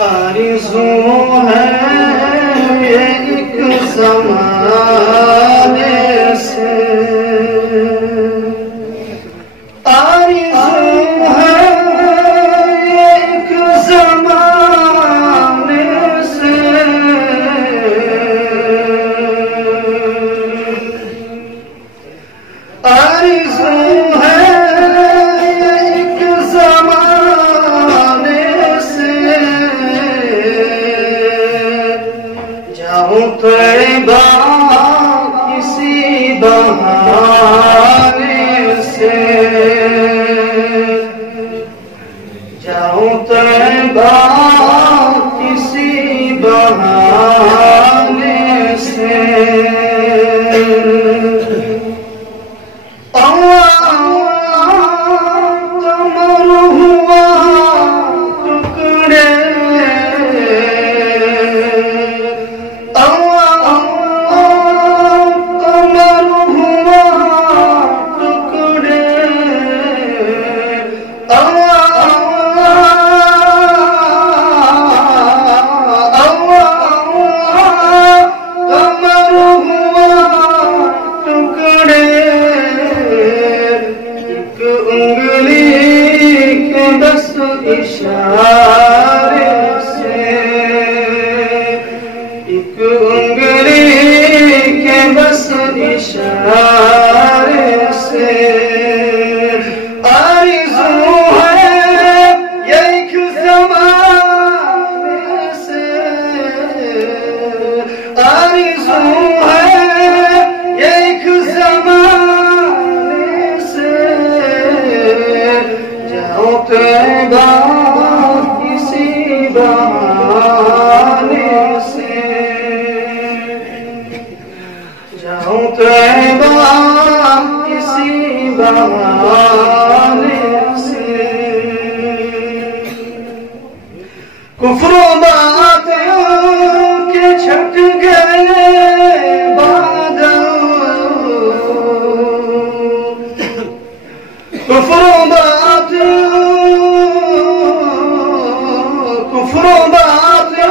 आरज़ू है ये एक ज़माने से, आरज़ू है ये एक ज़माने से, आरज़ू है ये एक ज़माने से, जाऊं तैबा किसी बहाने से, जाऊं तैबा किसी बहाने से, कमर हुआ टुकड़े, कमर हुआ टुकड़े, कमर हुआ टुकड़े, एक उंगली के बस इशारे से, एक उंगली के बस इशारे से, आरज़ू है ये एक ज़माने से, आरज़ू है ये एक ज़माने से, जाऊं तैबा किसी बहाने से, जाऊं तैबा किसी बहाने से, कुफ्र बातें के छट गए बादल, कुफ्र बातें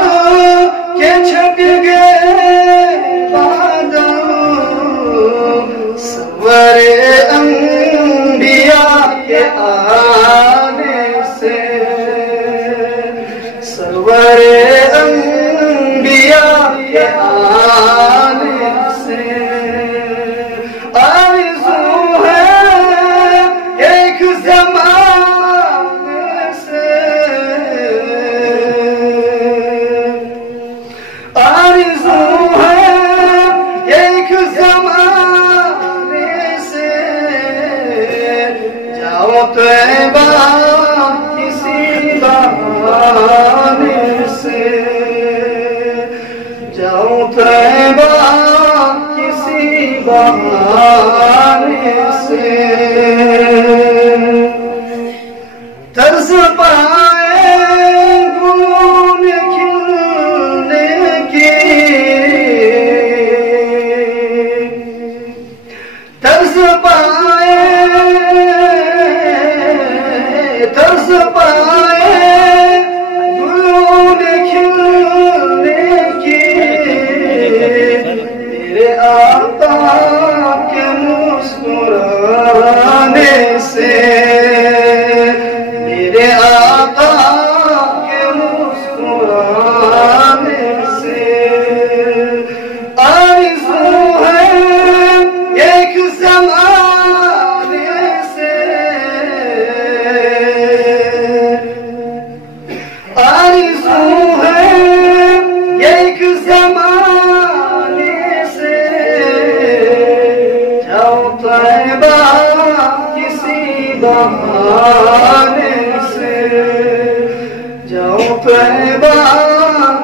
के छट गए बादल, सवरे अंबिया के आने से, सवरे अंबिया के आने से, आरज़ू है एक ज़माने से, आरज़ू है एक ज़माने से, जाऊं तैबा किसी बहाने से, जाऊं तैबा किसी बहाने से, तरस पाए गुल खिलने की, तरस पाए गुल खिलने की, मेरे आका के मुस्कुराने से, मेरे आका के मुस्कुराने से, आरज़ू है एक ज़माने से, आरज़ू है एक ज़माने से, जाऊं तैबा किसी बहाने से, जाऊं तैबा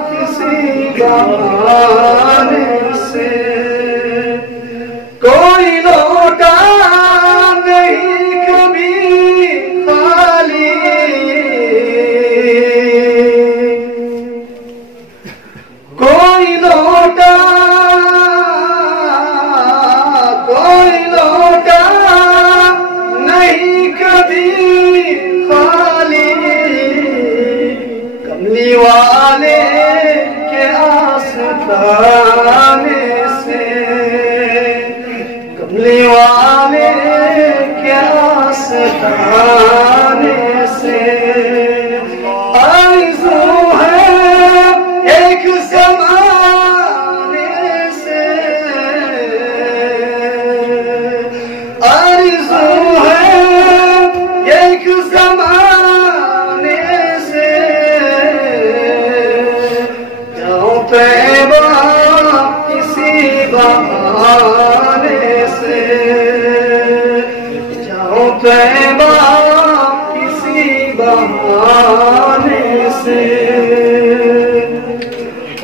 किसी बहाने से, कोई लौटा नहीं कभी खाली, कोई लौटा नहीं कभी खाली, कमली वाले के आस्ताने से, कमली वाले के आस्ताने से आरज़ू है एक ज़माने से, आरज़ू है एक ज़माने से, जाऊं तैबा किसी बहाने से, जाऊं तैबा किसी बहाने से।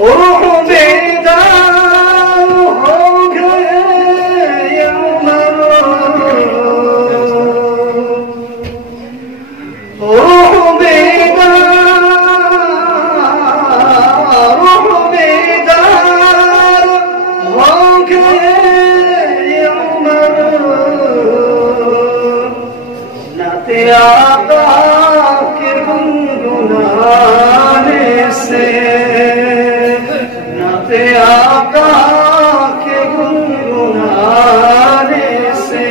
रूह बेदार हो गए ये उमर, रूह बेदार हो गए ये उमर, नाते आका के गुनगुनाने से, नाते आका के गुनगुनाने से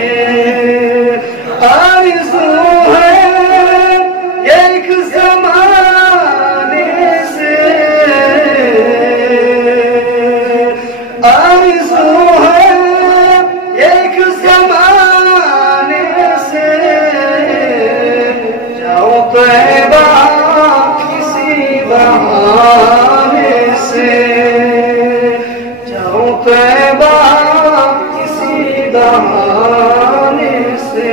आरज़ू है एक ज़माने से, आरज़ू है एक ज़माने से, जाओ तैबा किसी बहाने से, जाओ तैबा किसी बहाने से।